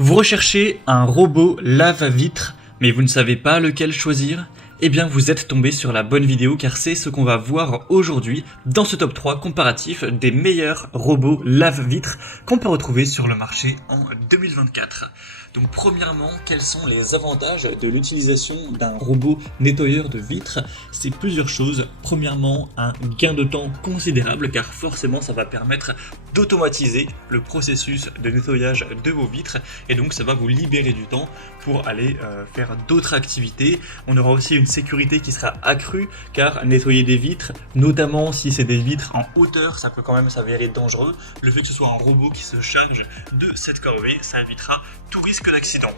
Vous recherchez un robot lave-vitre, mais vous ne savez pas lequel choisir? Eh bien vous êtes tombé sur la bonne vidéo car c'est ce qu'on va voir aujourd'hui dans ce top 3 comparatif des meilleurs robots lave-vitres qu'on peut retrouver sur le marché en 2024. Donc premièrement, quels sont les avantages de l'utilisation d'un robot nettoyeur de vitres? C'est plusieurs choses. Premièrement, un gain de temps considérable car forcément ça va permettre d'automatiser le processus de nettoyage de vos vitres et donc ça va vous libérer du temps pour aller faire d'autres activités. On aura aussi une sécurité qui sera accrue car nettoyer des vitres, notamment si c'est des vitres en hauteur, ça peut quand même s'avérer dangereux. Le fait que ce soit un robot qui se charge de cette corvée, ça évitera tout risque d'accident.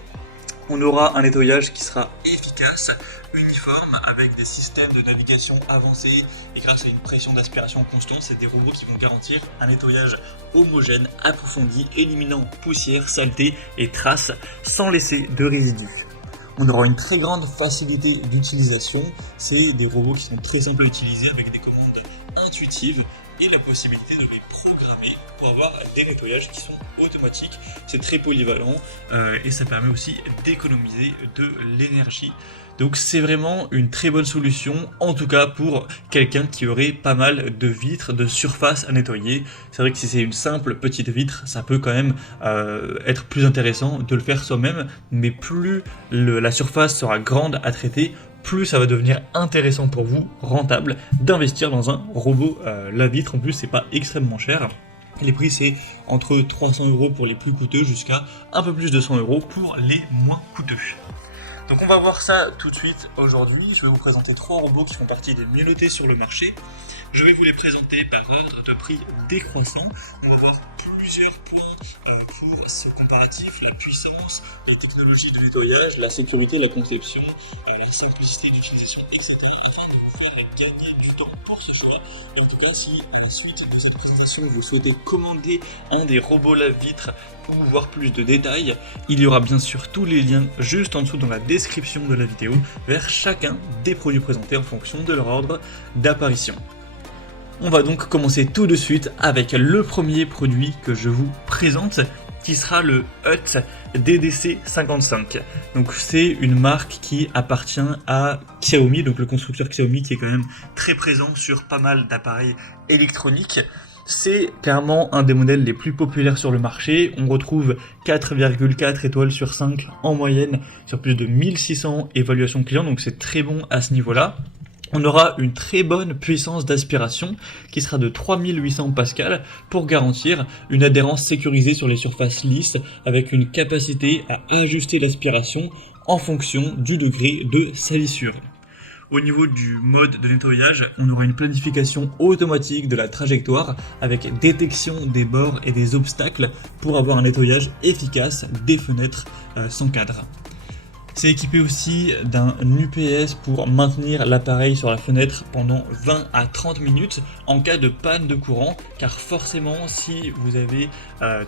On aura un nettoyage qui sera efficace, uniforme, avec des systèmes de navigation avancés et grâce à une pression d'aspiration constante, c'est des robots qui vont garantir un nettoyage homogène, approfondi, éliminant poussière, saleté et traces sans laisser de résidus. On aura une très grande facilité d'utilisation, c'est des robots qui sont très simples à utiliser avec des commandes intuitives et la possibilité de les programmer pour avoir des nettoyages qui sont automatiques. C'est très polyvalent et ça permet aussi d'économiser de l'énergie. Donc c'est vraiment une très bonne solution, en tout cas pour quelqu'un qui aurait pas mal de vitres, de surface à nettoyer. C'est vrai que si c'est une simple petite vitre, ça peut quand même être plus intéressant de le faire soi-même, mais plus la surface sera grande à traiter, plus ça va devenir intéressant pour vous, rentable, d'investir dans un robot lave-vitre. En plus, c'est pas extrêmement cher. Les prix, c'est entre 300 € pour les plus coûteux jusqu'à un peu plus de 100 € pour les moins coûteux. Donc on va voir ça tout de suite aujourd'hui. Je vais vous présenter 3 robots qui font partie des mieux notés sur le marché. Je vais vous les présenter par ordre de prix décroissant. On va voir plusieurs points pour ce comparatif, la puissance, les technologies de nettoyage, la sécurité, la conception, la simplicité d'utilisation, etc. afin de vous faire gagner du temps pour ce choix. Et en tout cas, si à la suite de cette présentation, vous souhaitez commander un des robots lave-vitres pour voir plus de détails, il y aura bien sûr tous les liens juste en dessous dans la description de la vidéo vers chacun des produits présentés en fonction de leur ordre d'apparition. On va donc commencer tout de suite avec le premier produit que je vous présente, qui sera le Hut DDC55. Donc c'est une marque qui appartient à Xiaomi, donc le constructeur Xiaomi qui est quand même très présent sur pas mal d'appareils électroniques. C'est clairement un des modèles les plus populaires sur le marché. On retrouve 4,4 étoiles sur 5 en moyenne sur plus de 1600 évaluations clients, donc c'est très bon à ce niveau-là. On aura une très bonne puissance d'aspiration qui sera de 3800 pascal pour garantir une adhérence sécurisée sur les surfaces lisses avec une capacité à ajuster l'aspiration en fonction du degré de salissure. Au niveau du mode de nettoyage, on aura une planification automatique de la trajectoire avec détection des bords et des obstacles pour avoir un nettoyage efficace des fenêtres sans cadre. C'est équipé aussi d'un UPS pour maintenir l'appareil sur la fenêtre pendant 20 à 30 minutes en cas de panne de courant, car forcément si vous avez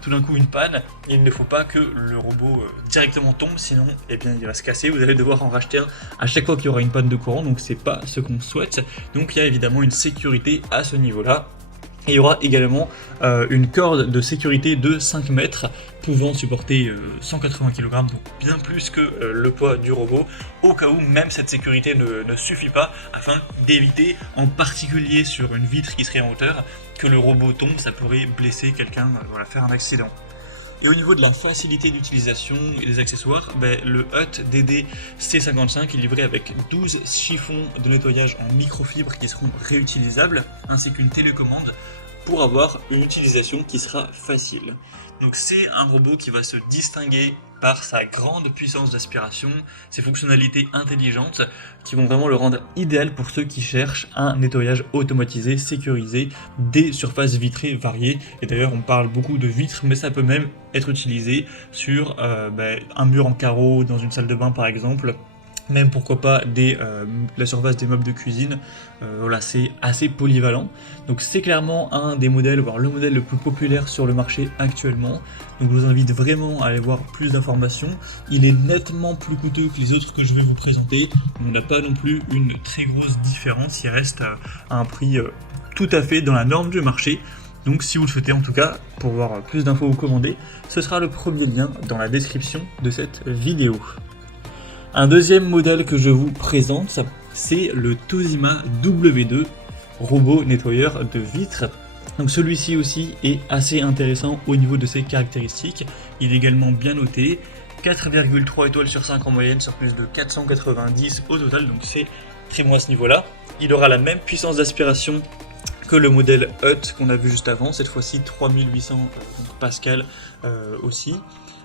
tout d'un coup une panne, il ne faut pas que le robot directement tombe, sinon eh bien, il va se casser, vous allez devoir en racheter un à chaque fois qu'il y aura une panne de courant, donc c'est pas ce qu'on souhaite. Donc il y a évidemment une sécurité à ce niveau-là. Et il y aura également une corde de sécurité de 5 mètres pouvant supporter 180 kg, donc bien plus que le poids du robot, au cas où même cette sécurité ne suffit pas, afin d'éviter, en particulier sur une vitre qui serait en hauteur, que le robot tombe, ça pourrait blesser quelqu'un, faire un accident. Et au niveau de la facilité d'utilisation et des accessoires, le Hut DDC55 est livré avec 12 chiffons de nettoyage en microfibre qui seront réutilisables, ainsi qu'une télécommande pour avoir une utilisation qui sera facile. Donc c'est un robot qui va se distinguer par sa grande puissance d'aspiration, ses fonctionnalités intelligentes qui vont vraiment le rendre idéal pour ceux qui cherchent un nettoyage automatisé, sécurisé, des surfaces vitrées variées. Et d'ailleurs on parle beaucoup de vitres, mais ça peut même être utilisé sur un mur en carreau dans une salle de bain par exemple, même pourquoi pas la surface des meubles de cuisine. C'est assez polyvalent. Donc c'est clairement un des modèles, voire le modèle le plus populaire sur le marché actuellement. Donc je vous invite vraiment à aller voir plus d'informations. Il est nettement plus coûteux que les autres que je vais vous présenter. On n'a pas non plus une très grosse différence. Il reste à un prix tout à fait dans la norme du marché. Donc si vous le souhaitez en tout cas, pour voir plus d'infos ou commander, ce sera le premier lien dans la description de cette vidéo. Un deuxième modèle que je vous présente, c'est le Tosima W2 robot nettoyeur de vitres. Donc celui-ci aussi est assez intéressant au niveau de ses caractéristiques. Il est également bien noté, 4,3 étoiles sur 5 en moyenne sur plus de 490 au total, donc c'est très bon à ce niveau-là. Il aura la même puissance d'aspiration que le modèle Hut qu'on a vu juste avant, cette fois-ci 3800 pascal aussi,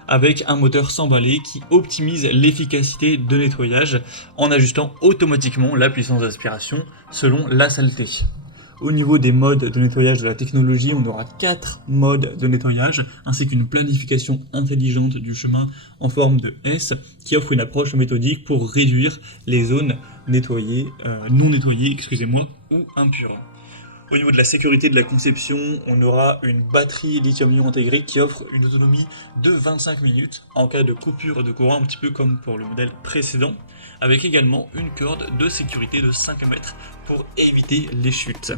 avec un moteur sans balai qui optimise l'efficacité de nettoyage en ajustant automatiquement la puissance d'aspiration selon la saleté. Au niveau des modes de nettoyage de la technologie, on aura 4 modes de nettoyage, ainsi qu'une planification intelligente du chemin en forme de S, qui offre une approche méthodique pour réduire les zones nettoyées, non nettoyées, ou impures. Au niveau de la sécurité de la conception, on aura une batterie lithium-ion intégrée qui offre une autonomie de 25 minutes en cas de coupure de courant, un petit peu comme pour le modèle précédent, avec également une corde de sécurité de 5 mètres pour éviter les chutes.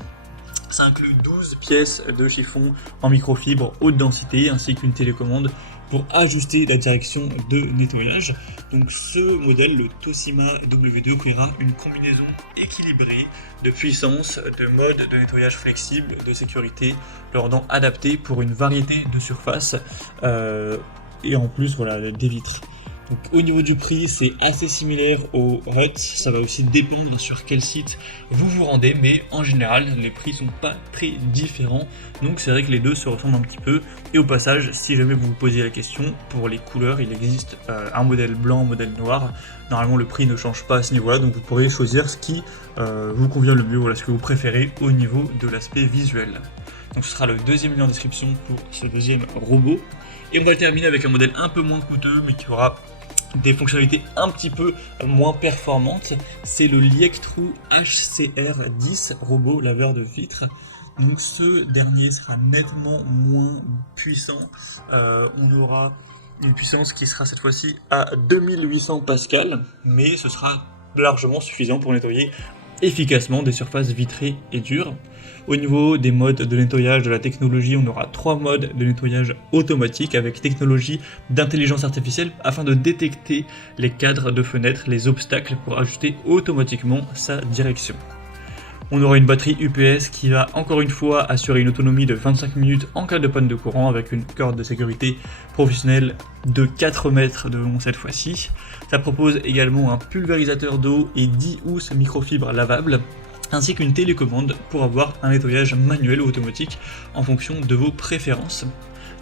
Ça inclut 12 pièces de chiffon en microfibre haute densité ainsi qu'une télécommande pour ajuster la direction de nettoyage. Donc ce modèle, le Tosima W2, offrira une combinaison équilibrée de puissance, de mode de nettoyage flexible, de sécurité, le rendant adapté pour une variété de surfaces et en plus voilà, des vitres. Donc, au niveau du prix, c'est assez similaire au Hut, ça va aussi dépendre sur quel site vous vous rendez, mais en général, les prix sont pas très différents, donc c'est vrai que les deux se ressemblent un petit peu. Et au passage, si jamais vous vous posez la question, pour les couleurs, il existe un modèle blanc, un modèle noir. Normalement, le prix ne change pas à ce niveau-là, donc vous pourrez choisir ce qui vous convient le mieux, voilà, ce que vous préférez au niveau de l'aspect visuel. Donc ce sera le deuxième lien en description pour ce deuxième robot. Et on va le terminer avec un modèle un peu moins coûteux, mais qui aura des fonctionnalités un petit peu moins performantes. C'est le Liectrou HCR10 robot laveur de vitres. Donc ce dernier sera nettement moins puissant. On aura une puissance qui sera cette fois-ci à 2800 pascal, mais ce sera largement suffisant pour nettoyer efficacement des surfaces vitrées et dures. Au niveau des modes de nettoyage de la technologie, on aura 3 modes de nettoyage automatique avec technologie d'intelligence artificielle afin de détecter les cadres de fenêtres, les obstacles pour ajuster automatiquement sa direction. On aura une batterie UPS qui va encore une fois assurer une autonomie de 25 minutes en cas de panne de courant avec une corde de sécurité professionnelle de 4 mètres de long cette fois-ci. Ça propose également un pulvérisateur d'eau et 10 housses microfibres lavables, ainsi qu'une télécommande pour avoir un nettoyage manuel ou automatique en fonction de vos préférences.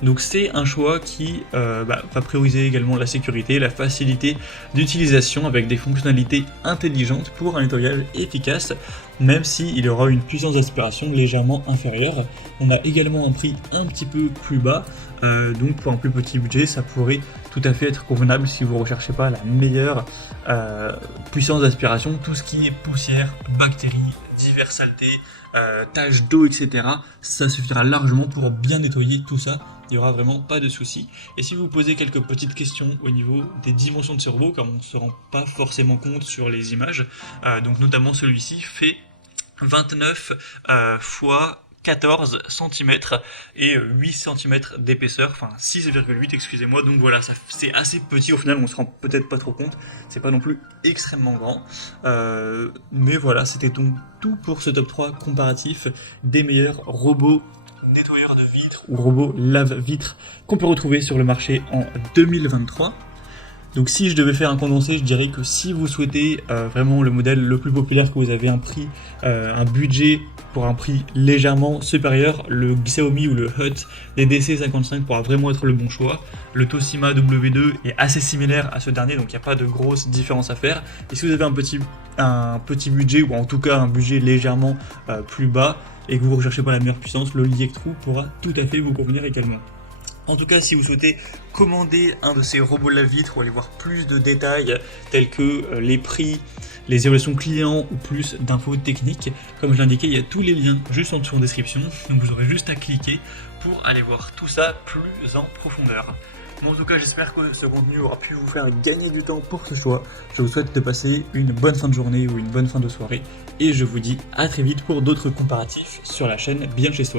Donc c'est un choix qui va prioriser également la sécurité, la facilité d'utilisation avec des fonctionnalités intelligentes pour un nettoyage efficace, même s'il aura une puissance d'aspiration légèrement inférieure. On a également un prix un petit peu plus bas, donc pour un plus petit budget, ça pourrait tout à fait être convenable si vous ne recherchez pas la meilleure puissance d'aspiration. Tout ce qui est poussière, bactéries, diverses saletés, taches d'eau, etc. Ça suffira largement pour bien nettoyer tout ça. Il n'y aura vraiment pas de souci. Et si vous posez quelques petites questions au niveau des dimensions de ce robot, comme on ne se rend pas forcément compte sur les images, donc notamment celui-ci fait 29 fois 14 cm et 8 cm d'épaisseur, enfin 6,8 excusez-moi, donc voilà, c'est assez petit au final, on se rend peut-être pas trop compte, c'est pas non plus extrêmement grand, mais voilà, c'était donc tout pour ce top 3 comparatif des meilleurs robots nettoyeurs de vitres ou robots lave-vitres qu'on peut retrouver sur le marché en 2023. Donc si je devais faire un condensé, je dirais que si vous souhaitez vraiment le modèle le plus populaire, que vous avez un prix, un budget pour un prix légèrement supérieur, le Xiaomi ou le Hut DDC55 pourra vraiment être le bon choix. Le Tosima W2 est assez similaire à ce dernier, donc il n'y a pas de grosse différence à faire. Et si vous avez un petit budget, ou en tout cas un budget légèrement plus bas, et que vous ne recherchez pas la meilleure puissance, le Liectrou pourra tout à fait vous convenir également. En tout cas, si vous souhaitez commander un de ces robots lave-vitres ou aller voir plus de détails tels que les prix, les évaluations clients ou plus d'infos techniques, comme je l'indiquais, il y a tous les liens juste en dessous en description, donc vous aurez juste à cliquer pour aller voir tout ça plus en profondeur. Bon, en tout cas, j'espère que ce contenu aura pu vous faire gagner du temps pour ce choix. Je vous souhaite de passer une bonne fin de journée ou une bonne fin de soirée, et je vous dis à très vite pour d'autres comparatifs sur la chaîne Bien Chez Soi.